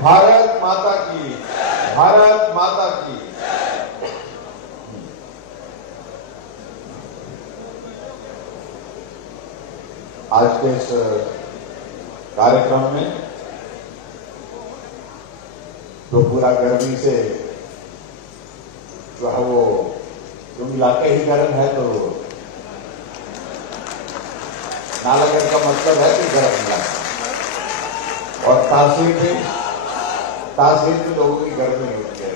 भारत माता की, भारत माता की। आज के इस कार्यक्रम में तो पूरा गर्मी से जो है वो इलाके ही गर्म है, तो नालागढ़ का मतलब है कि गर्म इलाका, और तासीर भी लोगों की गर्मी होती है।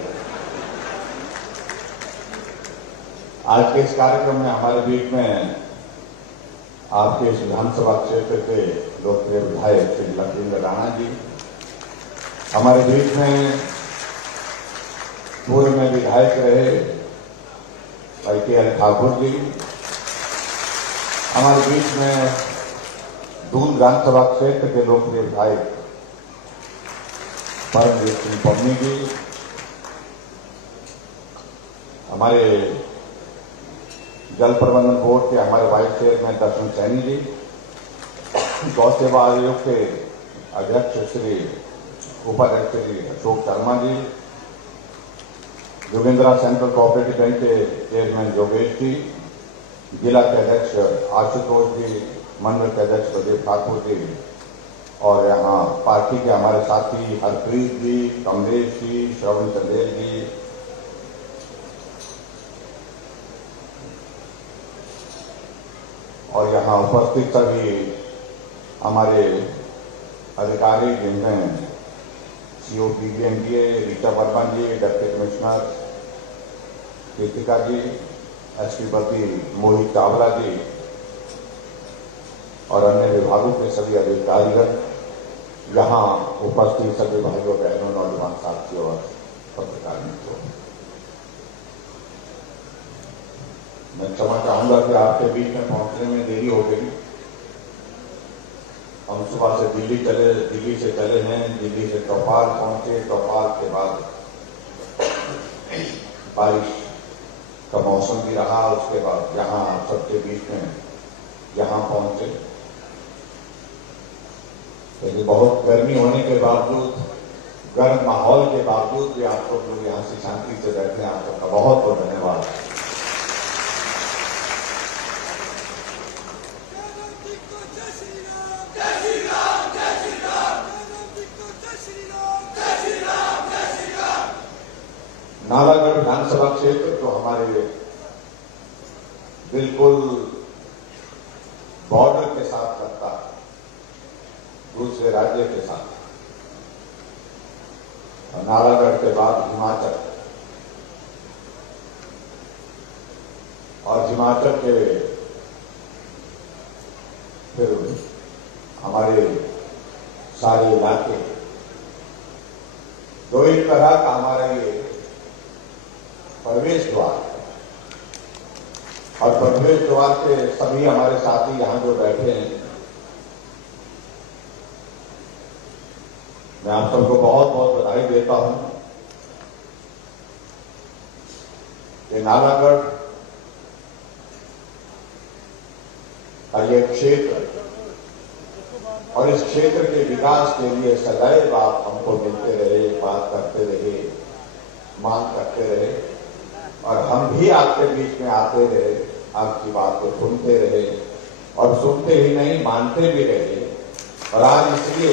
आज के इस कार्यक्रम में हमारे बीच में आपके इस विधानसभा क्षेत्र के लोकप्रिय विधायक श्री लखविंद्र राणा जी, हमारे बीच में पूर्व में विधायक रहे IKL ठाकुर जी, हमारे बीच में दून विधानसभा क्षेत्र के लोकप्रिय विधायक परमवीर सिंह पन्नी जी, हमारे जल प्रबंधन बोर्ड के हमारे वाइस चेयरमैन दर्शन सैनी जी, गौ सेवा आयोग के अध्यक्ष श्री उपाध्यक्ष Shri Ashok Sharma ji, जोगेंद्रा central cooperative bank के चेयरमैन योगेश जी, जिला के अध्यक्ष आशुतोष जी, मंडल के अध्यक्ष प्रदीप ठाकुर जी, और यहाँ पार्टी के हमारे साथी हरप्रीत जी, कमलेश जी, श्रवण चंदेल जी, और यहाँ उपस्थित सभी हमारे अधिकारी जिनमें CO PBMDA रीटा वर्मा जी, डिप्टी कमिश्नर कृतिका जी, SP पति मोहित चावला जी, और अन्य विभागों के सभी अधिकारीगण, यहाँ उपस्थित सभी भाइयों बहनों, नौजवान साथियों और पत्रकार मित्रों, मैं क्षमा चाहूंगा कि आपके बीच में पहुंचने में देरी हो गई। हम सुबह से दिल्ली से चले हैं, दिल्ली से चौपाल पहुंचे, चौपाल के बाद बारिश का मौसम भी रहा, उसके बाद यहाँ सबके बीच में यहाँ पहुंचे। लेकिन बहुत गर्मी होने के बावजूद, गर्म माहौल के बावजूद भी आप लोग यहाँ से शांति से बैठे हैं, आप सबका बहुत बहुत धन्यवाद। नालागढ़ विधानसभा क्षेत्र तो हमारे बिल्कुल बॉर्डर के साथ लगता है, दूसरे राज्य के साथ। नालागढ़ के बाद हिमाचल, और हिमाचल के फिर हमारे सारे इलाके, तो एक तरह का हमारा ये प्रवेश द्वार, और प्रवेश द्वार के सभी हमारे साथी यहाँ जो बैठे हैं, मैं आप सबको बहुत बहुत बधाई देता हूं कि नालागढ़ का ये क्षेत्र और इस क्षेत्र के विकास के लिए सदैव आप हमको मिलते रहे, बात करते रहे, मांग करते रहे, और हम भी आपके बीच में आते रहे, आपकी बात को सुनते रहे, और सुनते ही नहीं मानते भी रहे। और आज इसलिए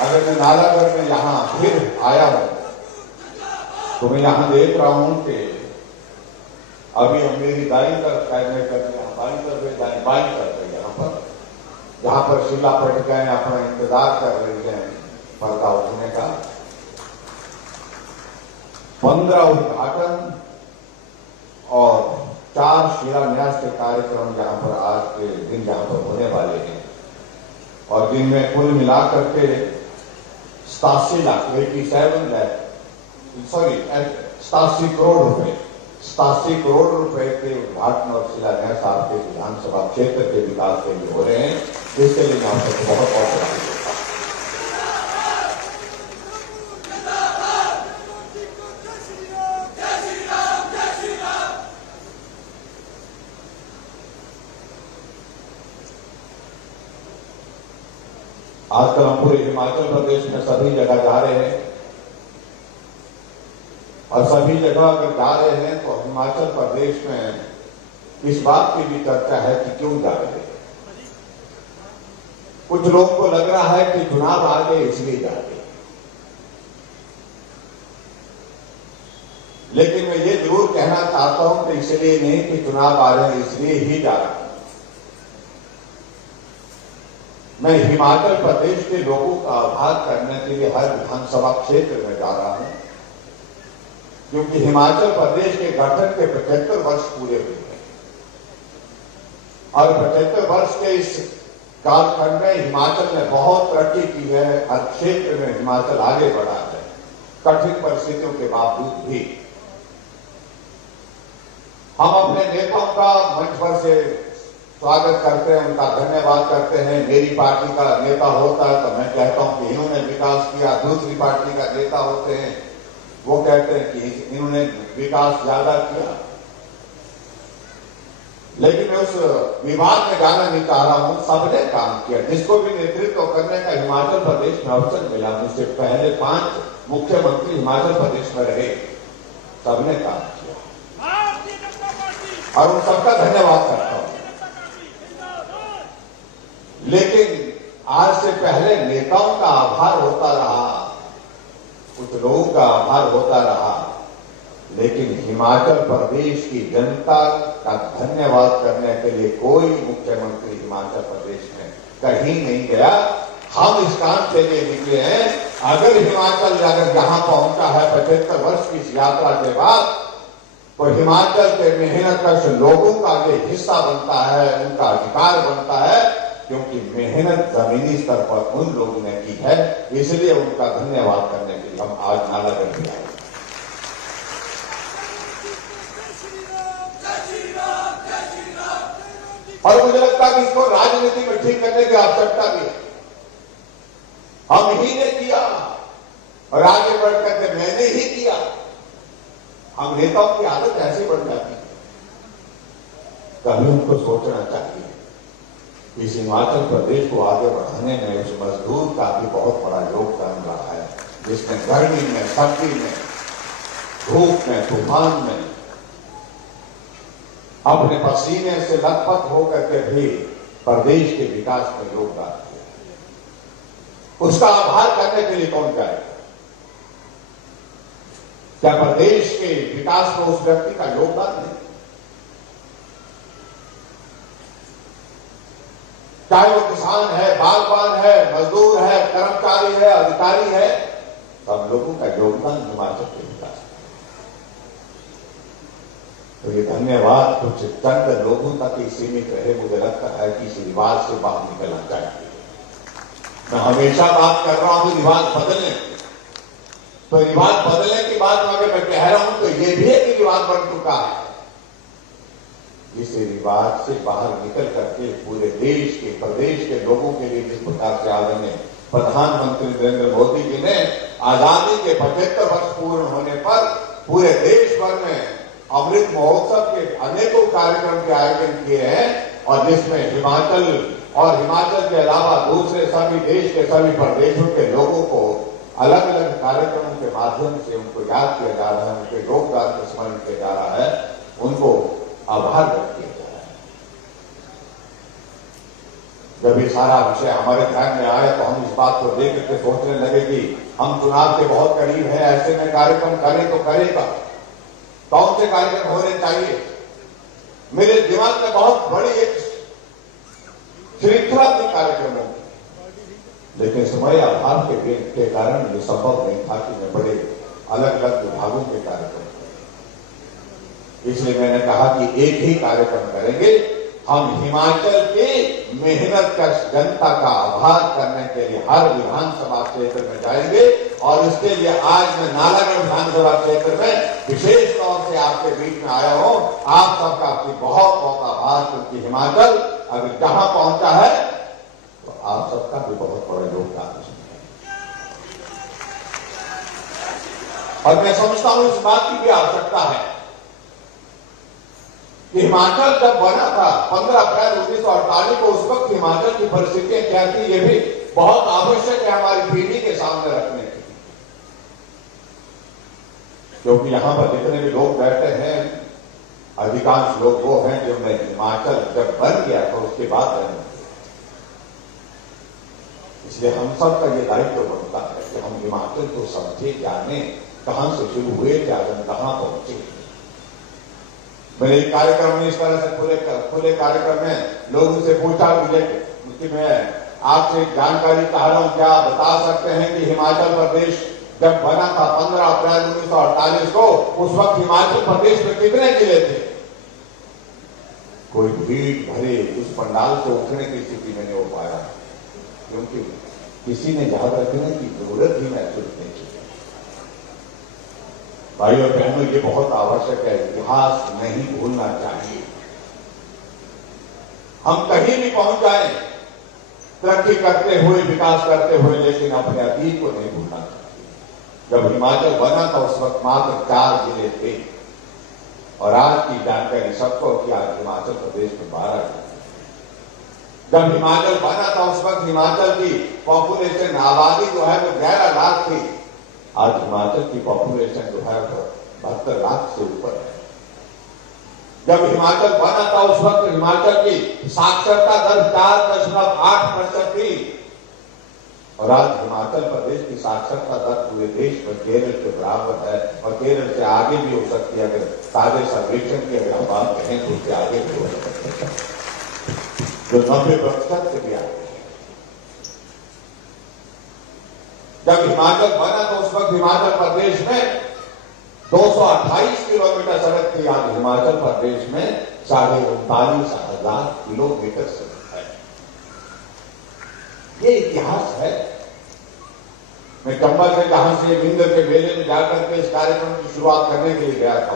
अगर मैं नालागढ़ में यहाँ फिर आया हूं तो मैं यहाँ देख रहा हूं कि अभी हम मेरी दाई तरफ कैमरे करके यहाँ बाई तरफ बाई तरफ यहाँ पर शिला पट्टिकाएं अपना इंतजार कर रही है पर्दा उठने का। 15 उद्घाटन और 4 शिलान्यास के कार्यक्रम यहाँ पर आज के दिन यहाँ पर होने वाले हैं, और जिनमें कुल मिलाकर के 87 करोड़ रुपए के उद्घाटन और शिलान्यास आपके विधानसभा क्षेत्र के विकास के लिए हो रहे हैं, जिसके लिए मैं आप सबको बहुत बहुत बधाई देता हूं। आजकल हम पूरे हिमाचल प्रदेश में सभी जगह जा रहे हैं, और सभी जगह अगर जा रहे हैं तो हिमाचल प्रदेश में इस बात की भी चर्चा है कि क्यों जा रहे हैं। कुछ लोगों को लग रहा है कि चुनाव आ गए इसलिए जा रहे हैं, लेकिन मैं ये जरूर कहना चाहता हूं कि इसलिए नहीं कि चुनाव आ रहे हैं इसलिए ही जा रहा हूं। मैं हिमाचल प्रदेश के लोगों का आभार करने के लिए हर विधानसभा क्षेत्र में जा रहा हूं, क्योंकि हिमाचल प्रदेश के गठन के 75 वर्ष पूरे हुए हैं, और 75 वर्ष के इस कालखंड में हिमाचल ने बहुत तरक्की की है। हर क्षेत्र में हिमाचल आगे बढ़ा है, कठिन परिस्थितियों के बावजूद भी। हम अपने नेताओं का मंच पर से स्वागत करते हैं, उनका धन्यवाद करते हैं। मेरी पार्टी का नेता होता है तो मैं कहता हूं कि इन्होंने विकास किया, दूसरी पार्टी का नेता होते हैं वो कहते हैं कि इन्होंने विकास ज्यादा किया। लेकिन मैं उस विवाद में जाना नहीं चाह रहा हूं। सबने काम किया, जिसको भी नेतृत्व करने का हिमाचल प्रदेश में अवसर मिला, मुझसे पहले 5 मुख्यमंत्री हिमाचल प्रदेश में रहे, सबने काम किया और उन सबका धन्यवाद करता हूं। लेकिन आज से पहले नेताओं का आभार होता रहा, कुछ लोगों का आभार होता रहा, लेकिन हिमाचल प्रदेश की जनता का धन्यवाद करने के लिए कोई मुख्यमंत्री हिमाचल प्रदेश में कहीं नहीं गया। हम इस काम के लिए निकले हैं। अगर हिमाचल यहां पहुंचा है 75 वर्ष की इस यात्रा के बाद, तो हिमाचल के मेहनतकश लोगों का ये हिस्सा बनता है, उनका अधिकार बनता है, क्योंकि मेहनत जमीनी स्तर पर उन लोगों ने की है। इसलिए उनका धन्यवाद करने के लिए हम आज नालागढ़ में आए। और मुझे लगता है कि इसको राजनीति में ठीक करने की आवश्यकता भी है। हम ही ने किया और आगे बढ़कर के मैंने ही किया। हम नेताओं की आदत ऐसी बढ़ जाती है। कभी उनको सोचना चाहिए इस हिमाचल प्रदेश को आगे बढ़ाने में उस मजदूर का भी बहुत बड़ा योगदान रहा है, जिसने गर्मी में, सर्दी में, धूप में, तूफान में अपने पसीने से लथपथ होकर के भी प्रदेश के विकास में योगदान दिया। उसका आभार करने के लिए कौन जाएगा? क्या प्रदेश के विकास में उस व्यक्ति का योगदान नहीं? चाहे वो किसान है, बागवान है, मजदूर है, कर्मचारी है, अधिकारी है, सब लोगों का योगदान हिमाचल के विकास में। तो ये धन्यवाद कुछ चंद लोगों तक ही सीमित रहे। मुझे लगता है कि इस रिवाज से बाहर निकलना चाहिए। मैं हमेशा बात कर रहा हूं रिवाज बदलने की, तो रिवाज बदलने की बात अगर मैं कह रहा हूं तो ये भी एक रिवाज बन चुका है। इस रिवाज से बाहर निकल करके पूरे देश के, प्रदेश के लोगों के लिए जिस प्रकार से आदरणीय प्रधानमंत्री नरेंद्र मोदी जी ने आजादी के 75 वर्ष पूर्ण होने पर पूरे देश भर में अमृत महोत्सव के अनेकों कार्यक्रम के आयोजन किए हैं, और जिसमें हिमाचल और हिमाचल के अलावा दूसरे सभी देश के सभी प्रदेशों के लोगों को अलग अलग कार्यक्रमों के माध्यम से उनको याद किया जा रहा है, उनके योगदान को स्मरण किया जा रहा है, उनको आभार व्यक्त किया जा रहा है। जब ये सारा विषय हमारे ध्यान में आया तो हम इस बात को देख करके सोचने लगे कि हम चुनाव के बहुत करीब है, ऐसे में कार्यक्रम करें तो करेगा, कौन से कार्यक्रम होने चाहिए? मेरे दिमाग में बहुत बड़ी एक श्रृंखला थी कार्यक्रमों की, लेकिन समय अभाव के कारण ये संभव नहीं था कि मैं बड़े अलग अलग विभागों के कार्यक्रम करें। इसलिए मैंने कहा कि एक ही कार्यक्रम करेंगे। हम हिमाचल के मेहनतकश जनता का आभार करने के लिए हर विधानसभा क्षेत्र में जाएंगे, और इसके लिए आज मैं नालागढ़ विधानसभा क्षेत्र में विशेष तौर से आपके बीच में आया हूं। आप सबका बहुत बहुत आभार, क्योंकि हिमाचल अगर जहां पहुंचा है तो आप सबका भी बहुत बड़ा योगदान है। और मैं समझता हूं इस बात की भी आवश्यकता है कि हिमाचल जब बना था 15 अप्रैल 1948 को, उस वक्त हिमाचल की परिस्थितियां क्या थी ये भी बहुत आवश्यक है हमारी पीढ़ी के सामने रखने के लिए, क्योंकि यहां पर जितने भी लोग बैठे हैं अधिकांश लोग वो हैं जिनमें हिमाचल जब बन गया तो उसके बाद रहने, इसलिए हम सब का ये दायित्व बनता है कि हम हिमाचल को समझे, जाने, कहां से शुरू हुए, जाने कहां पहुंचे। मैंने एक कार्यक्रम में इस तरह से खुले कार्यक्रम में लोगों से पूछा कि मैं आपसे जानकारी चाह रहा हूं, क्या आप बता सकते हैं कि हिमाचल प्रदेश जब बना था 15 अप्रैल 1948 को, उस वक्त हिमाचल प्रदेश में कितने जिले थे? कोई भीड़ भरे उस पंडाल से उठने की स्थिति में नहीं हो पाया, क्योंकि किसी ने याद रखने की जरूरत ही महसूस नहीं की। भाई और बहनों, ये बहुत आवश्यक है, इतिहास नहीं भूलना चाहिए। हम कहीं भी पहुंच जाए तरक्की करते हुए, विकास करते हुए, लेकिन अपने अतीत को नहीं भूलना चाहिए। जब हिमाचल बना था उस वक्त मात्र 4 जिले थे, और आज की जानकारी सबको कि आज हिमाचल प्रदेश में 12 जिले। जब हिमाचल बना था उस वक्त हिमाचल की पॉपुलेशन, आबादी जो है वो 11 लाख थी। आज हिमाचल की पॉपुलेशन जो है 72 लाख से ऊपर है। जब हिमाचल बना था उस वक्त हिमाचल की साक्षरता दर 4.8% थी, और आज हिमाचल प्रदेश की साक्षरता दर पूरे देश में केरल के बराबर है, और केरल से आगे भी हो सकती है। अगर सारे सर्वेक्षण की अगर हम बात करें तो उससे आगे भी हो सकती है, जो 90% से भी आगे। जब हिमाचल बना तो उस वक्त हिमाचल प्रदेश में 228 किलोमीटर सड़क थी। आज हिमाचल प्रदेश में 39,500 किलोमीटर सड़क है। ये इतिहास है। मैं चंबल से, जहां से विंध्य के मेले में जाकर के इस कार्यक्रम की शुरुआत करने के लिए गया था,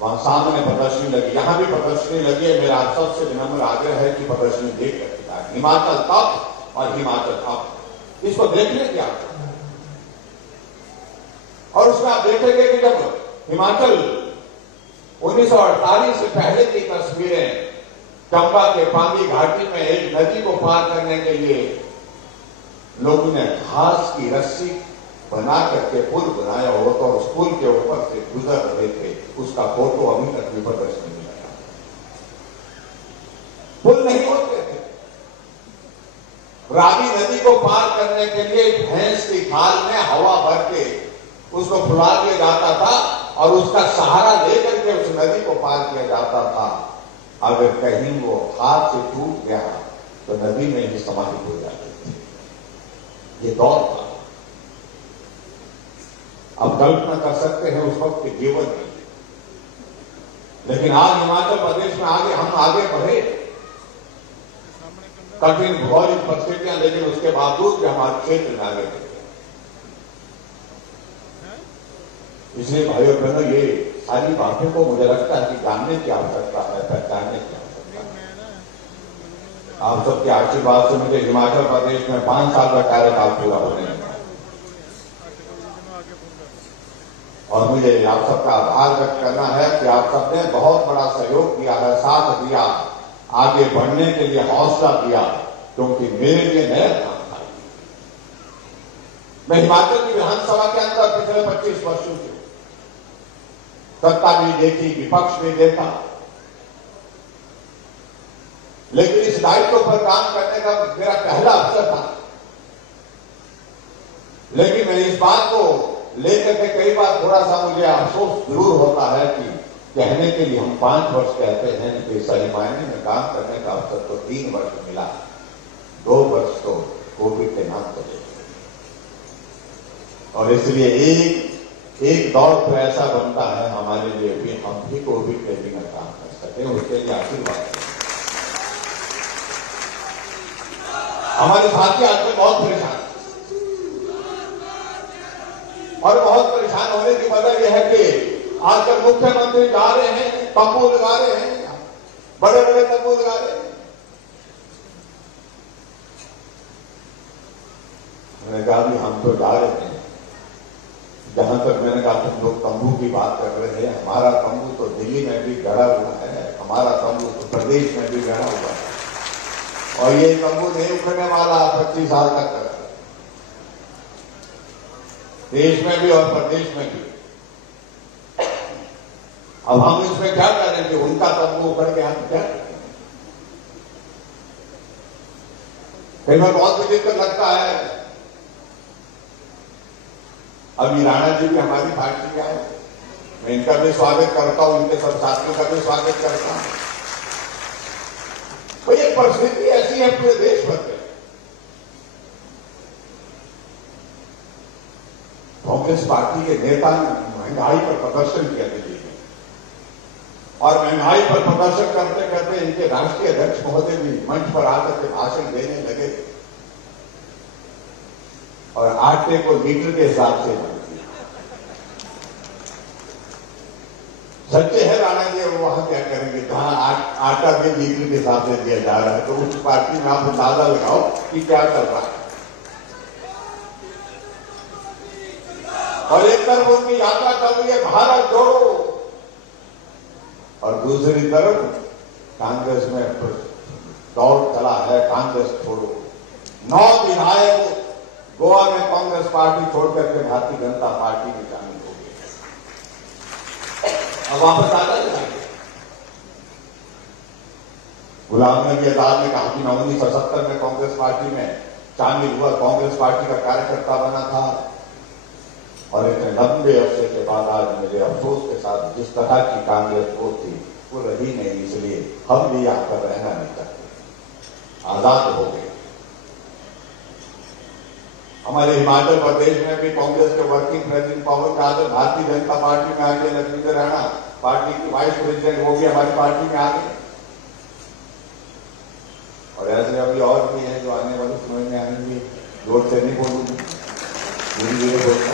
वहां सामने प्रदर्शनी लगी, यहां भी प्रदर्शनी लगी है। मेरा आप सबसे विनम्र आग्रह है कि प्रदर्शनी देख करके जाए। हिमाचल तब और हिमाचल अब, इसको देखने की आवश्यकता है। और उसमें आप देखेंगे कि जब हिमाचल 1948 से पहले की तस्वीरें, चंबा के पांगी घाटी में एक नदी को पार करने के लिए लोगों ने घास की रस्सी बना करके पुल बनाया हो, तो उस पुल के ऊपर से गुजर रहे थे। उसका फोटो अभी तक भी प्रदर्शनी में लगा। पुल नहीं होते थे। रावी नदी को पार करने के लिए भैंस की खाल में हवा भर के उसको फुला दिया जाता था, और उसका सहारा लेकर के उस नदी को पार किया जाता था। अगर कहीं वो हाथ से टूट गया तो नदी में ही समाहित हो जाते थे। ये दौर था। अब कल्पना कर सकते हैं उस वक्त के जीवन में। लेकिन आज हिमाचल प्रदेश में हम आगे बढ़े, कठिन भौगोलिक परिस्थितियां, लेकिन उसके बावजूद भी हमारे क्षेत्र में आगे बढ़े। इसलिए भाइयों बहनों, ये सारी बातों को मुझे लगता है कि जानने की आवश्यकता है, पहचानने की आवश्यकता है। आप सबके आशीर्वाद से मुझे हिमाचल प्रदेश में 5 साल का कार्यकाल पूरा होने लगा, और मुझे आप सबका आभार व्यक्त करना है कि आप सबने बहुत बड़ा सहयोग दिया है, साथ दिया, आगे बढ़ने के लिए हौसला दिया, क्योंकि मेरे लिए नया काम था। मैं हिमाचल की विधानसभा के अंदर पिछले 25 वर्षों से सत्ता भी देखी, विपक्ष भी देखा, लेकिन इस दायित्व पर काम करने का मेरा पहला अवसर था। लेकिन मैं इस बात को लेकर के कई बार थोड़ा सा मुझे अफसोस जरूर होता है कि कहने के लिए हम 5 वर्ष कहते हैं कि सही मायने में काम करने का अवसर तो 3 वर्ष मिला, 2 वर्ष तो कोविड के नाम पर। और इसलिए एक दौर तो ऐसा बनता है हमारे लिए भी, हम भी कोविड के बिना काम कर सके, उसके लिए आशीर्वाद। हमारे साथी आजकल बहुत परेशान, और बहुत परेशान होने की वजह यह है कि आजकल मुख्यमंत्री जा रहे हैं, तंबू लगा रहे हैं, बड़े बड़े तंबू लगा रहे हैं। मैंने कहा भी हम तो जा रहे हैं, जहां तक मैंने कहा तुम लोग तंबू की बात कर रहे हैं, हमारा तंबू तो दिल्ली में भी गड़ा हुआ है, हमारा तंबू तो प्रदेश में भी गड़ा हुआ है। और ये तंबू नहीं उखड़ने वाला 25 साल तक देश में भी और प्रदेश में भी। अब हम इसमें क्या करेंगे? उनका तंबू उखड़ के हम क्या करेंगे? कई बार बहुत भी दिक्कत लगता है। अभी राणा जी भी हमारी पार्टी का है, मैं इनका भी स्वागत करता हूं, इनके सब साथियों का भी स्वागत करता हूं। भाई एक परिस्थिति ऐसी है पूरे देश भर में, कांग्रेस पार्टी के नेता ने महंगाई पर प्रदर्शन किया दिल्ली में, और महंगाई पर प्रदर्शन करते करते इनके राष्ट्रीय अध्यक्ष महोदय भी मंच पर आकर के भाषण देने लगे और आटे को लीटर के हिसाब से सच्चे है राणा जी, वो वहां क्या करेंगे जहां आटा भी लीटर के हिसाब से दिया जा रहा है, तो उस पार्टी में आप अंदाजा लगाओ कि क्या चल रहा है। और एक तरफ उनकी यात्रा चल रही है भारत जोड़ो, और दूसरी तरफ कांग्रेस में दौड़ चला है कांग्रेस छोड़ो। 9 विधायक गोवा में कांग्रेस पार्टी छोड़ करके भारतीय जनता पार्टी में शामिल हो गए, अब वापस आ जाएंगे। गुलाम नबी आजाद ने कहा कि मैं 1970 में कांग्रेस पार्टी में शामिल हुआ, कांग्रेस पार्टी का कार्यकर्ता बना था, और इतने लंबे अरसे के बाद आज मेरे अफसोस के साथ जिस तरह की कांग्रेस वो थी वो रही नहीं, इसलिए हम भी यहां पर रहना नहीं चाहते, आजाद हो गए। हमारे हिमाचल प्रदेश में भी कांग्रेस के वर्किंग प्रेसिडेंट पवन यादव भारतीय जनता पार्टी में आ गए, लक्ष्मीधर राणा पार्टी की वाइस प्रेसिडेंट, वो भी हमारी पार्टी में आ गए, और ऐसे अभी और भी हैं जो आने वाले समय में आएंगे। जोर से नहीं बोलूंगी, धीरे धीरे बोलता,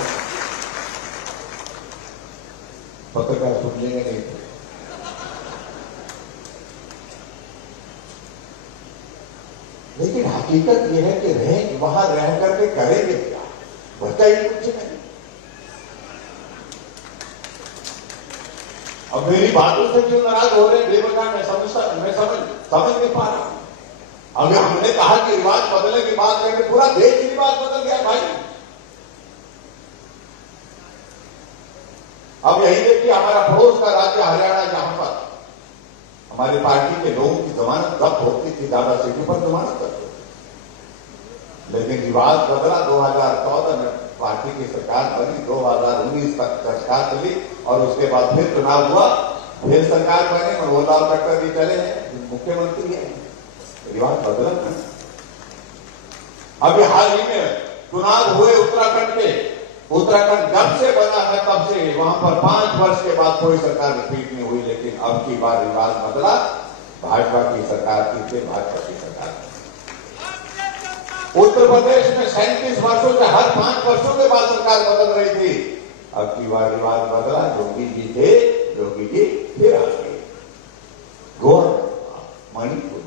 पत्रकार सुन लेंगे नहीं। लेकिन हकीकत यह है कि वहां रह करके करेंगे क्या? बचा ही कुछ नहीं। अब मेरी बातों से क्यों नाराज हो रहे हैं बेवजह? मैं समझ नहीं पा रहा। अगर हमने कहा कि रिवाज बदलने की बात करेंगे, पूरा देश की रिवाज बदल गया भाई। अब यही देखिए हमारा पड़ोस का राज्य हरियाणा, जहां पर हमारी पार्टी के लोगों की जमानत जब्त होती थी, ज्यादा सीटों पर जमानत जब्त होती, लेकिन रिवाज बदला। 2014 में पार्टी की सरकार बनी, 2019 तक सरकार चली, और उसके बाद फिर चुनाव हुआ, फिर सरकार बनी, मनोहर खट्टर भी चले हैं, मुख्यमंत्री है। रिवाज बदला ना। अभी हाल ही में चुनाव हुए उत्तराखंड के, उत्तराखंड जब से बना है तब से वहां पर 5 वर्ष के बाद कोई सरकार रिपीट नहीं हुई, लेकिन अब की बार रिवाज बदला, भाजपा की सरकार की, फिर भाजपा की सरकार। उत्तर प्रदेश में 37 वर्षों से हर 5 वर्षों के बाद सरकार बदल रही थी, अब की बार रिवाज बदला। योगी जी थे, योगी जी फिर आ गए। गोवा, मणिपुर,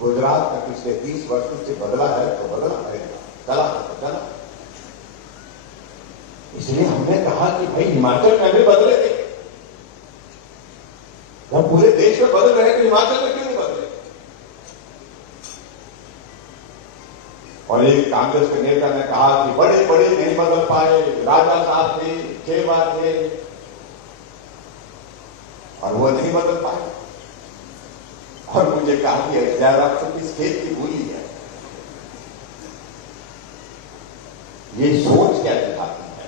गुजरात में पिछले 30 वर्षों से बदला है तो बदला रहेगा, चला तो चला। इसलिए हमने कहा कि भाई हिमाचल में भी बदले थे, जब पूरे देश में बदल रहे तो हिमाचल में क्यों नहीं बदले? और एक कांग्रेस के नेता ने कहा कि बड़े बड़े नहीं बदल पाए, राजा साहब थे, 6 बार थे, और वो नहीं बदल पाए। और मुझे कहा कि जयराम सिंह इस खेत की भूली है। ये सोच क्या दिखाती है?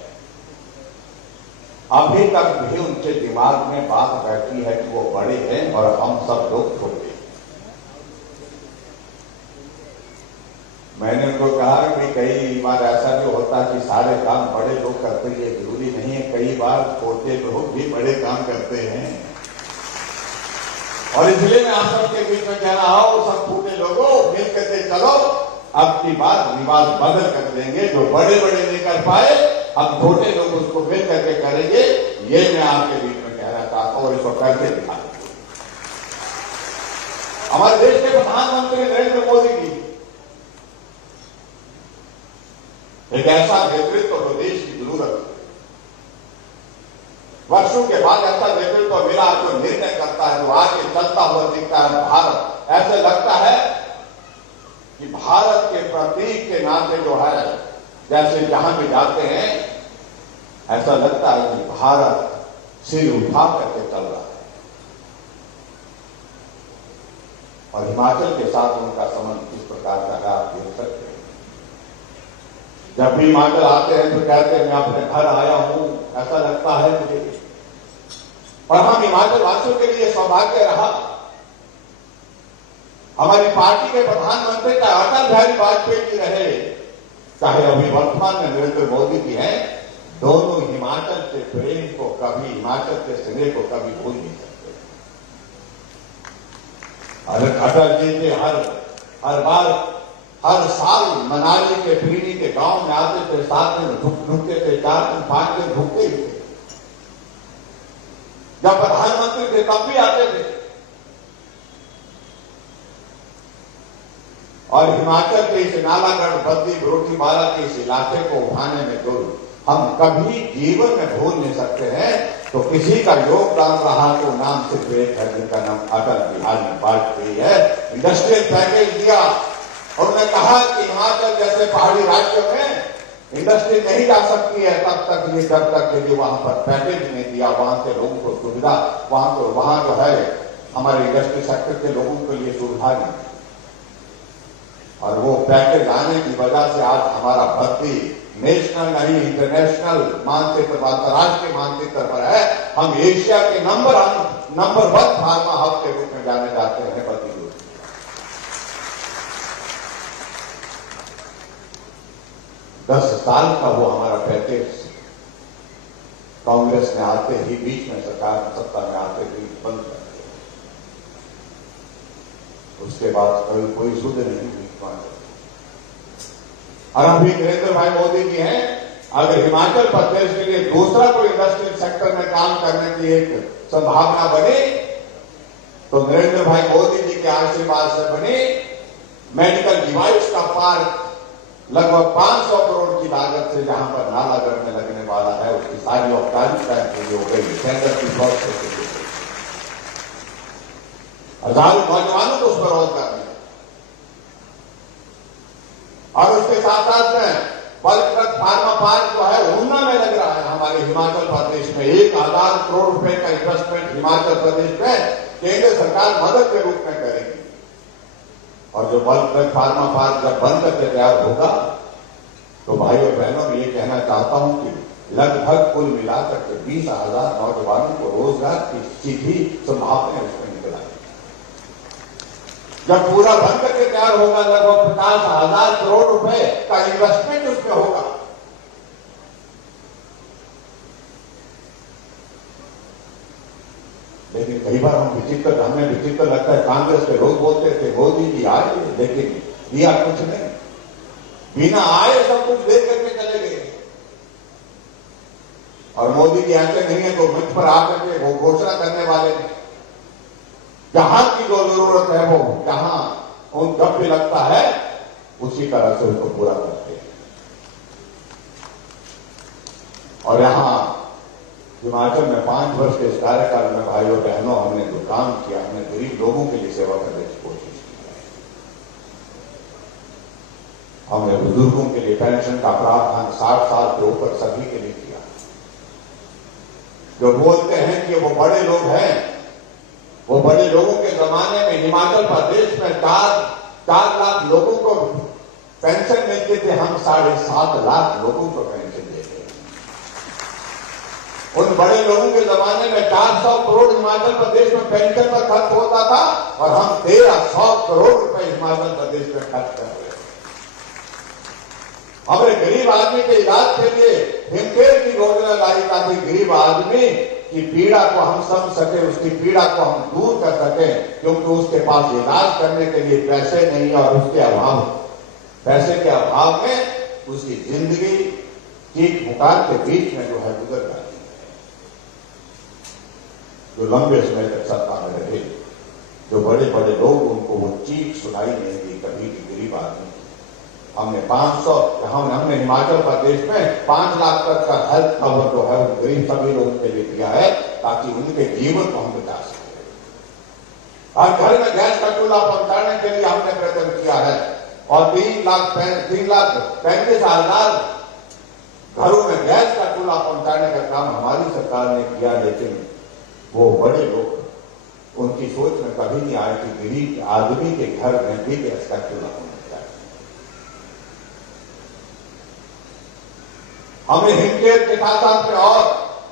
अभी तक भी उनके दिमाग में बात बैठी है कि वो बड़े हैं और हम सब लोग छोटे। मैंने उनको कहा कि कई बार ऐसा भी होता है कि सारे काम बड़े लोग करते हैं, ये जरूरी नहीं है, कई बार छोटे लोग भी बड़े काम करते हैं। और इसलिए मैं आप सबके बीच में कह रहा हूं, सब छोटे लोगों मिलकर के चलो, अब की बात रिवाज बदल कर देंगे। जो बड़े बड़े नहीं कर पाए, अब छोटे लोग उसको मिल करके करेंगे। ये मैं आपके बीच में कहना चाहता हूं, और इसको करके दिखा। हमारे देश के प्रधानमंत्री नरेंद्र मोदी जी एक ऐसा नेतृत्व तो देश की जरूरत है। वर्षों के बाद ऐसा नेतृत्व मिला जो निर्णय करता है, जो आगे चलता हुआ दिखता है। भारत ऐसे लगता है कि भारत के प्रतीक के नाते जो है, जैसे जहां भी जाते हैं ऐसा लगता है कि भारत सिर उठा करके चल रहा है। और हिमाचल के साथ उनका संबंध किस प्रकार का है आप देख सकते हैं। जब भी हिमाचल आते हैं तो कहते हैं मैं अपने घर आया हूं, ऐसा लगता है मुझे। और हम हिमाचल वासियों के लिए सौभाग्य रहा, हमारी पार्टी के प्रधानमंत्री का अटल बिहारी वाजपेयी जी रहे, चाहे अभी वर्तमान में नरेंद्र मोदी जी हैं, दोनों हिमाचल के प्रेम को कभी, हिमाचल के स्नेह को कभी भूल नहीं सकते। अटल जी के हर बार, हर साल मनाली के प्रीणी के गांव में आते थे, 7 दिन रुकते थे, 4 दिन 5 दिन रुकते ही थे। जब प्रधानमंत्री थे तब भी आते थे। और हिमाचल के इस नालागढ़, बद्दी, बरोटीवाला के इस इलाके को उठाने में जो हम कभी जीवन में भूल नहीं सकते हैं, तो किसी का योगदान रहा तो नाम सिर्फ एक है, जिनका नाम अटल बिहारी वाजपेयी है। इंडस्ट्रियल पैकेज दिया, उन्होंने कहा कि हिमाचल जैसे पहाड़ी राज्यों में इंडस्ट्री नहीं जा सकती है तब तक, ये जब तक यदि वहां पर पैकेज नहीं दिया, वहां के लोगों को सुविधा, वहां जो है हमारे इंडस्ट्री सेक्टर के लोगों के लिए सुविधा नहीं। और वो पैकेज आने की वजह से आज हमारा बद्दी नेशनल नहीं, इंटरनेशनल मानचित्र, अंतर्राष्ट्रीय मानचित्र पर है। हम एशिया के नंबर 1 फार्मा हब के रूप में जाने जाते हैं बद्दी। 10 साल का वो हमारा पैकेज कांग्रेस ने आते ही, बीच में सरकार सत्ता में आते ही बंद कर दिया। उसके बाद कोई सुध नहीं हुई। और अभी नरेंद्र भाई मोदी जी हैं, अगर हिमाचल प्रदेश के लिए दूसरा कोई इंडस्ट्रियल सेक्टर में काम करने की एक संभावना बनी, तो नरेंद्र भाई मोदी जी के आशीर्वाद से बनी मेडिकल डिवाइस का पार्क लगभग 500 करोड़ की लागत से जहां पर नालागढ़ में लगने वाला है, उसकी सारी औपचारिकताएं पूरी हो गई, टेंडर की प्रोसेस हो गई। हजारों नौजवानों को उस पर रोजगार मिला। और उसके साथ साथ में बल्क फार्मा पार्क जो है ऊना में लग रहा है हमारे हिमाचल प्रदेश में। 1000 करोड़ रुपए का इन्वेस्टमेंट हिमाचल प्रदेश में केंद्र सरकार मदद के रूप में करेगी। और जो बल्क फार्मा पार्क जब बन करके तैयार होगा, तो भाइयों बहनों मैं ये कहना चाहता हूं कि लगभग कुल मिलाकर के 20,000 नौजवानों को रोजगार की सीधी संभावना उसमें निकल आएगी। जब पूरा बन करके तैयार होगा, लगभग 50,000 करोड़ रुपए का इन्वेस्टमेंट उसमें होगा। लेकिन कई बार हमें विचित्र लगता है, कांग्रेस के लोग बोलते थे मोदी जी आए लेकिन दिया कुछ नहीं, बिना आए सब कुछ दे करके चले गए। और मोदी जी ऐसे नहीं है तो मंच पर आकर के वो घोषणा करने वाले नहीं। जहां की जो जरूरत है वो जहां उन जब भी लगता है उसी तरह से उसको पूरा करते हैं। और यहां हिमाचल में 5 वर्ष के इस कार्यकाल में भाइयों बहनों हमने जो काम किया, हमने गरीब लोगों के लिए सेवा करने की कोशिश की है। हमने बुजुर्गों के लिए पेंशन का प्रावधान 60 साल के ऊपर सभी के लिए किया। जो बोलते हैं कि वो बड़े लोग हैं, वो बड़े लोगों के जमाने में हिमाचल प्रदेश में 4 लाख लोगों को पेंशन मिलती थी, हम 7.5 लाख लोगों को पेंशन देते। उन बड़े लोगों के जमाने में 400 करोड़ हिमाचल प्रदेश में पेंशन पर खर्च होता था और हम 1300 करोड़ रुपए हिमाचल प्रदेश में खर्च कर रहे हैं। हमने गरीब आदमी के इलाज के लिए हिमकेयर की योजना लाई ताकि गरीब आदमी की पीड़ा को हम समझ सके, उसकी पीड़ा को हम दूर कर सके, क्योंकि उसके पास इलाज करने के लिए पैसे नहीं है और उसके पैसे के अभाव में उसकी जिंदगी चीख पुकार के बीच में जो है गुजर जाती है। जो लंबे समय तक सत्ता में रहे, जो बड़े बड़े लोग, उनको वो चीख सुनाई नहीं दी कभी भी गरीब आदमी। हमने 500 हमने हिमाचल प्रदेश में 5 लाख तक का हेल्थ कवर जो है वो गरीब सभी लोगों के लिए दिया है ताकि उनके जीवन को हम बचा सकें। और घर में गैस का चूल्हा पहुंचाने के लिए हमने प्रयत्न किया है। और 3,35,000 घरों में गैस का चूल्हा पहुंचाने का काम हमारी सरकार ने किया। लेकिन वो बड़े लोग, उनकी सोच में कभी नहीं आया कि गरीब आदमी के घर में भी गैस का चूल्हा होना चाहिए। हमने हिमकेयर के साथ में और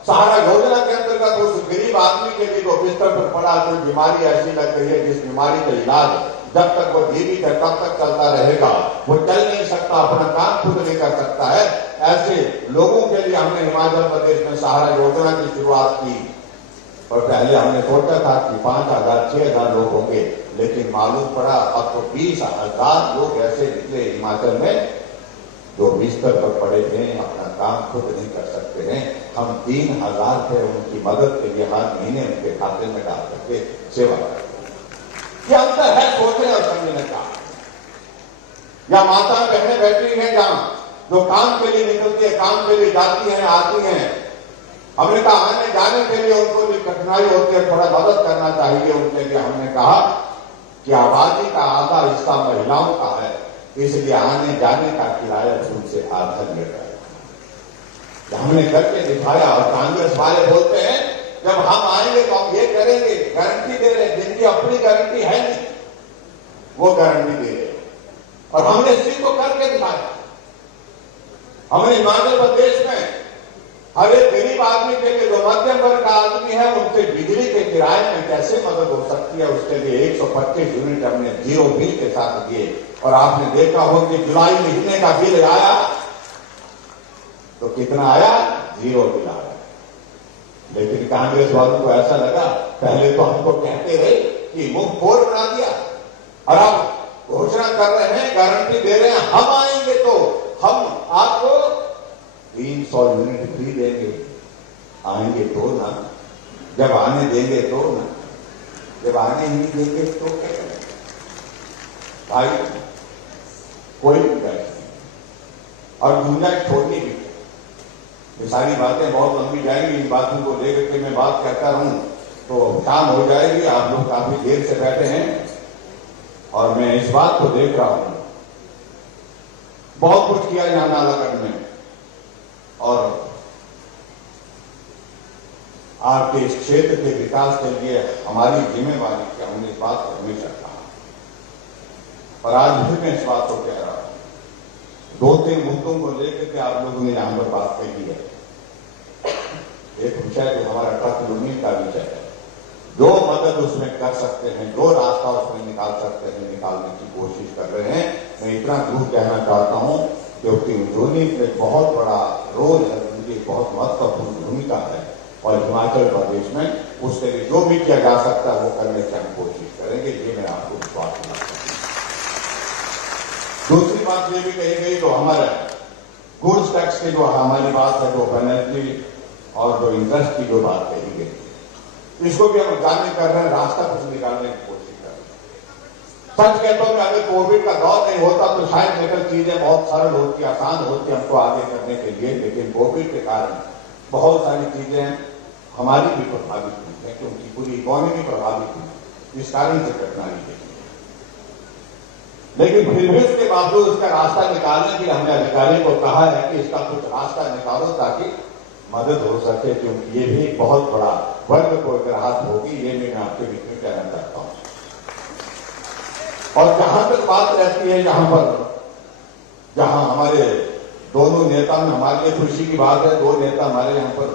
सहारा योजना के अंतर्गत उस गरीब आदमी के लिए जो बिस्तर पर पड़ा, कोई बीमारी ऐसी लग गई है जिस बीमारी का इलाज जब तक वो जीवित है तब तक चलता रहेगा, वो चल नहीं सकता, अपना काम खुद नहीं कर सकता है, ऐसे लोगों के लिए हमने हिमाचल प्रदेश में सहारा योजना की शुरुआत की। और पहले हमने सोचा था कि 5,000 6,000 लोग होंगे, लेकिन मालूम पड़ा अब तो 20,000 लोग ऐसे निकले हिमाचल में जो बिस्तर पर पड़े हैं, अपना काम खुद नहीं कर सकते हैं। हम 3,000 थे, उनकी मदद के लिए हर महीने उनके खाते में डाल करके सेवा करते। ये अंतर है सोचने और समझने का। या माता बहनें बैठी हैं जहां जो काम के लिए निकलती है, काम के लिए जाती हैं, आती हैं, हमने कहा आने जाने के लिए उनको भी कठिनाई होती है, थोड़ा मदद करना चाहिए उनके लिए। हमने कहा कि आबादी का आधा हिस्सा महिलाओं का है, इसलिए आने जाने का किराया उनसे आधा लिया जाएगा। हमने करके दिखाया। और कांग्रेस वाले बोलते हैं जब हम आएंगे तो हम ये करेंगे, गारंटी दे रहे हैं, जिनकी अपनी गारंटी है नहीं वो गारंटी दे रहे हैं। और हमने सिर्फ को करके दिखाया। हमने हिमाचल प्रदेश में हर एक गरीब आदमी के लिए, जो मध्यम वर्ग का आदमी है, उनसे बिजली के किराए में कैसे मदद हो सकती है, उसके लिए 125 यूनिट हमने जीरो बिल के साथ दिए। और आपने देखा हो कि जुलाई महीने का बिल आया तो कितना आया, जीरो बिल आया। लेकिन कांग्रेस वालों को ऐसा लगा, पहले तो हमको कहते रहे कि मुफ्त बोर बना दिया, और अब घोषणा कर रहे हैं, गारंटी दे रहे हैं, हम आएंगे तो हम आपको 300 यूनिट फ्री देंगे। आएंगे तो ना, जब आने देंगे तो ना, जब आने ही नहीं देंगे तो क्या करें भाई? कोई गुंजाइश नहीं। और गुंजाइश छोड़नी भी, ये सारी बातें बहुत लंबी जाएंगी, इन बातों को लेकर के मैं बात करता रहूं तो शाम हो जाएगी। आप लोग काफी देर से बैठे हैं और मैं इस बात को देख रहा हूं, बहुत कुछ किया यहां नालागढ़ में, और आपके इस क्षेत्र के विकास के लिए हमारी जिम्मेवारी क्या, हमने इस बात को हमेशा कहा। और आज भी मैं इस बात को कह रहा हूं, 2-3 मुद्दों को लेकर के आप लोगों ने यहां पर बात की है। एक विषय जो हमारा ट्रक यूनियन का विषय है, जो मदद उसमें कर सकते हैं, जो रास्ता उसमें निकाल सकते हैं, निकालने की कोशिश कर रहे हैं। मैं इतना जरूर कहना चाहता हूं क्योंकि यूनियन में बहुत बड़ा रोल है, उनकी बहुत महत्वपूर्ण भूमिका है, और हिमाचल प्रदेश में उसके लिए जो भी किया जा सकता है वो करने की हम कोशिश करेंगे। ये मैं आपको विश्वास दिलाता हूं। दूसरी बात ये भी कही गई, तो हमारे गुड्स टैक्स की जो हमारी बात है, जो पेनल्टी और जो इंटरेस्ट की जो बात कही गई, इसको भी हम जानने कर रहे हैं, रास्ता कुछ निकालने की कोशिश कर रहे हैं। सच कहता हूं कि अगर कोविड का दौर नहीं होता तो शायद निकल चीजें बहुत सरल होती, आसान होती हमको आगे करने के लिए, लेकिन कोविड के कारण बहुत सारी चीजें हमारी भी प्रभावित हुई है, क्योंकि पूरी इकोनॉमी प्रभावित हुई, इस कारण से कठिनाई है। लेकिन फिर भी उसके बावजूद उसका रास्ता निकालने के लिए हमने अधिकारी को कहा है कि इसका कुछ रास्ता निकालो ताकि मदद हो सके, क्योंकि ये भी बहुत बड़ा वर्ग को अगर राहत होगी, ये मैं आपके बीच में कहना चाहता हूं। और जहां तक बात रहती है यहां पर, जहां हमारे दोनों नेता में, हमारे लिए खुशी की बात है, 2 नेता हमारे यहां पर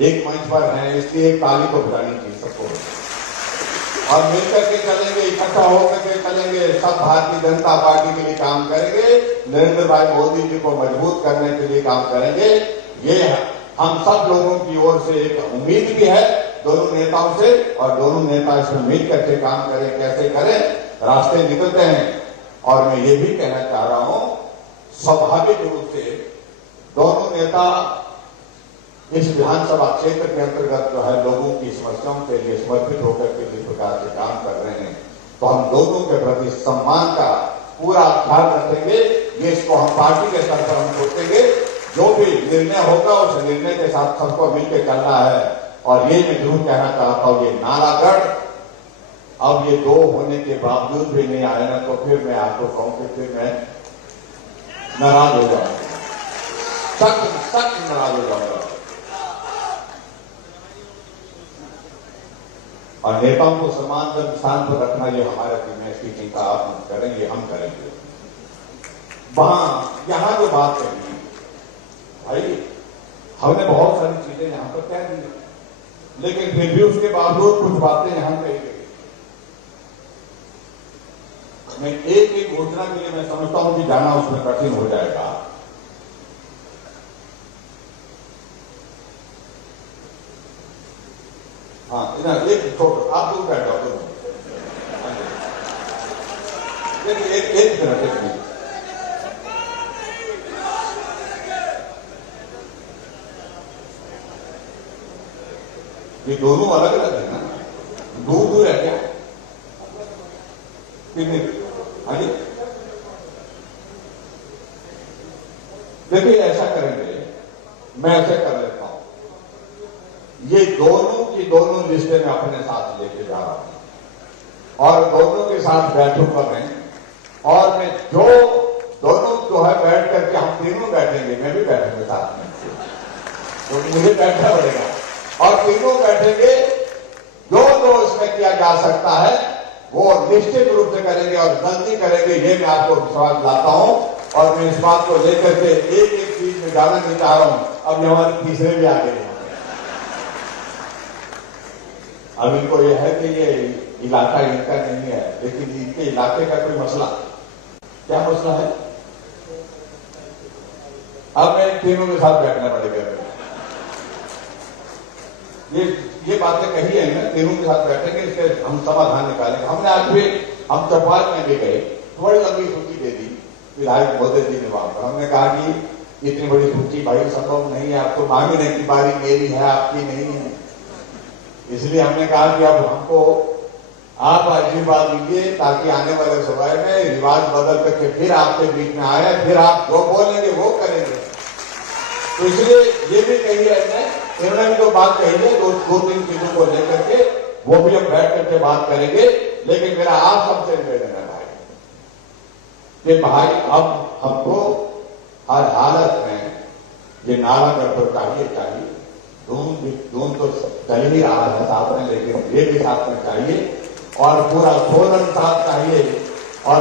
एक मंच पर हैं, इसलिए एक ताली को बजानी चाहिए सबको, और मिलकर के चलेंगे, इकट्ठा होकर के चलेंगे, सब भारतीय जनता पार्टी के लिए काम करेंगे, नरेंद्र भाई मोदी जी को मजबूत करने के लिए काम करेंगे। ये हम सब लोगों की ओर से एक उम्मीद भी है दोनों नेताओं से, और दोनों नेता इसमें मिलकर के काम करें। कैसे करें, रास्ते निकलते हैं। और मैं ये भी कहना चाह रहा हूं, स्वाभाविक रूप से दोनों नेता इस विधानसभा क्षेत्र के अंतर्गत जो है लोगों की समस्याओं के लिए समर्पित होकर के जिस प्रकार से काम कर रहे हैं, तो हम दोनों के प्रति सम्मान का पूरा ख्याल रखेंगे। ये इसको हम पार्टी के स्तर पर हम सोचेंगे, जो भी निर्णय होगा उस निर्णय के साथ सबको मिलकर चलना है। और ये मैं जरूर कहना चाहता हूं, ये नालागढ़ अब ये दो होने के बावजूद भी नहीं आए ना, तो फिर मैं आपको कहूं कि फिर मैं नाराज हो जाऊंगा, सख्त नाराज हो जाऊंगा। और नेताओं को सम्मान स्थान पर रखना ये हमारे जिम्मे, इसकी चिंता आप करेंगे, हम करेंगे। वहां यहां जो बात कही भाई, हमने बहुत सारी चीजें यहां पर कह दी, लेकिन फिर भी उसके बावजूद कुछ बातें यहां कही गई। मैं एक घोषणा के लिए मैं समझता हूं कि जाना उसमें कठिन हो जाएगा। हाँ, एक छोड़, आप दूर बैठ जाओ, एक मिनट। ये दोनों अलग अलग है ना, दूर दूर है क्या? कितने? हाँ जी, देखिए ऐसा करेंगे, मैं ऐसे कर लेता हूं। ये दोनों की दोनों लिस्टें मैं अपने साथ लेके जा रहा हूं और दोनों के साथ बैठक कर रहे हैं। और मैं दोनों जो है बैठ करके हम तीनों बैठेंगे, मैं भी बैठूंगा साथ में, तो मुझे बैठना पड़ेगा और तीनों बैठेंगे। जो इसमें किया जा सकता है वो निश्चित रूप से करेंगे और जल्दी करेंगे, ये मैं आपको विश्वास लाता हूं। और मैं इस बात को लेकर के एक चीज में जाना नहीं चाह रहा हूं। अब ये हमारे तीसरे भी आ गए हैं। अब इनको यह है कि ये इलाका इनका नहीं है, लेकिन इनके इलाके का कोई मसला, क्या मसला है? अब मैं तीनों के साथ बैठना पड़ेगा। ये बातें कही है ना, तीनों के साथ बैठेंगे, इसके हम समाधान निकालेंगे। हमने आज भी हम चौपाल में भी गए, थोड़ी लंबी सूची दे दी विधायक मोदी जी ने वहां पर। हमने कहा कि इतनी बड़ी सूची भाई संभव नहीं है, आपको मांगने की बारी मेरी है, आपकी नहीं है। इसलिए हमने कहा कि अब हमको आप आशीर्वाद दीजिए ताकि आने वाले समय में रिवाज बदल करके फिर आपके बीच में आए, फिर आप जो बोलेंगे वो करेंगे। तो इसलिए ये भी कही है, इन्होंने भी जो बात कही है दो तीन चीजों को लेकर के, वो भी हम बैठ करके बात करेंगे। लेकिन मेरा आप सबसे निवेदन है भाई, कि भाई अब हमको हर हालत में ये नालागढ़ तो चाहिए। दून तो चल ही रहा है साथ में, लेकिन ये भी साथ में चाहिए और पूरा सोलन साथ चाहिए। और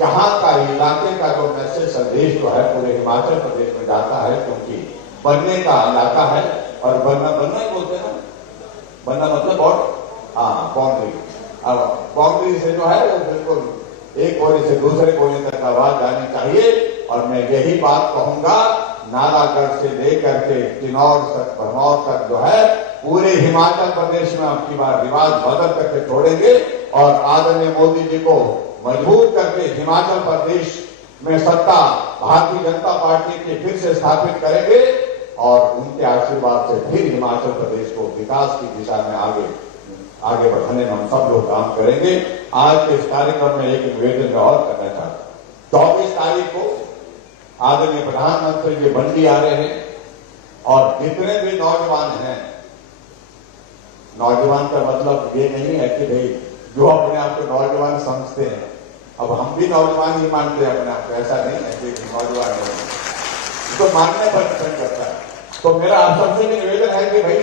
यहाँ का इलाके का जो मैसेज संदेश जो है पूरे हिमाचल प्रदेश में जाता है, क्योंकि बनने का इलाका है। और बनना ही बोलते हैं ना, बनना मतलब बाउंड्री। अब बाउंड्री से जो है वो बिल्कुल एक कोने से दूसरे कोने तक आवाज जानी चाहिए। और मैं यही बात कहूंगा, नालागढ़ से लेकर के किन्नौर तक, भरमौर तक जो है पूरे हिमाचल प्रदेश में अब की बार रिवाज बदल करके छोड़ेंगे और आदरणीय मोदी जी को मजबूत करके हिमाचल प्रदेश में सत्ता भारतीय जनता पार्टी की फिर से स्थापित करेंगे। और उनके आशीर्वाद से फिर हिमाचल प्रदेश को विकास की दिशा में आगे बढ़ाने में हम सब लोग काम करेंगे। आज के इस कार्यक्रम में एक निवेदन और करना चाहता हूं। 24 तारीख को आदरणीय प्रधानमंत्री जी मंडी आ रहे हैं और जितने भी नौजवान हैं, नौजवान का मतलब ये नहीं है कि भाई जो अपने आप को नौजवान समझते हैं, अब हम भी नौजवान ही मानते हैं अपने आप को, ऐसा नहीं है कि नौजवान तो मानने पर डिपेंड करता है। तो मेरा आप सबसे भी निवेदन है कि भाई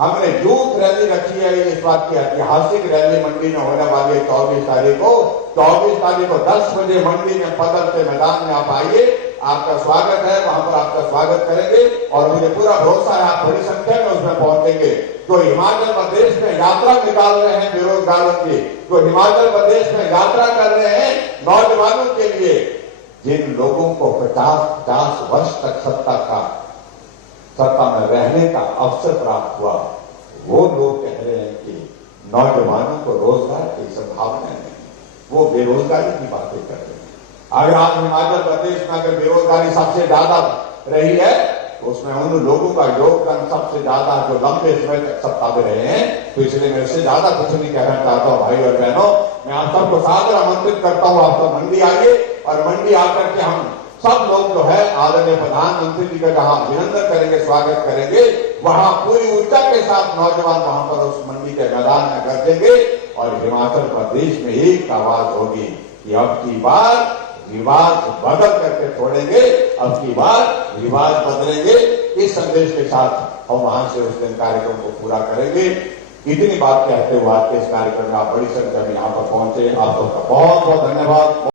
हमने यूथ रैली रखी है, इस बात की ऐतिहासिक रैली मंडी में होने वाली है 24 तारीख को। 24 तारीख को 10 बजे मंडी में पदल के मैदान में आप आइए, आपका स्वागत है, वहां पर आपका स्वागत करेंगे। और मुझे पूरा भरोसा है आप बड़ी संख्या में उसमें पहुंचेंगे। जो हिमाचल प्रदेश में यात्रा निकाल रहे हैं बेरोजगारों की, जो हिमाचल प्रदेश में यात्रा कर रहे हैं नौजवानों के लिए, जिन लोगों को 50 वर्ष तक सत्ता में रहने का अवसर प्राप्त हुआ, वो लोग कह रहे हैं कि नौजवानों को रोजगार की संभावना नहीं, वो बेरोजगारी की बातें कर रहे हैं। अगर आज हिमाचल प्रदेश में अगर बेरोजगारी सबसे ज्यादा रही है, तो उसमें उन लोगों का योगदान सबसे ज्यादा जो लंबे समय तक सत्ता में रहे हैं। तो इसलिए मैं इससे ज्यादा कुछ नहीं कहना चाहता हूं भाई और बहनों। मैं आप सबको सादर आमंत्रित करता हूं, आप सब मंडी आइए और मंडी आकर के हम सब लोग जो है आदरणीय प्रधानमंत्री जी का जहां अभिनंदन करेंगे, स्वागत करेंगे, वहां पूरी ऊर्जा के साथ नौजवान वहां पर उस मंडी के मैदान में गरजेंगे और हिमाचल प्रदेश में एक आवाज होगी कि अब की बार रिवाज बदल करके छोड़ेंगे, अब की बार रिवाज बदलेंगे। इस संदेश के साथ हम वहां से उस दिन कार्यक्रम को पूरा करेंगे। इतनी बात कहते हुए आज के इस कार्यक्रम में आप बड़ी संख्या में यहाँ पर पहुंचे, आप सबका बहुत बहुत धन्यवाद।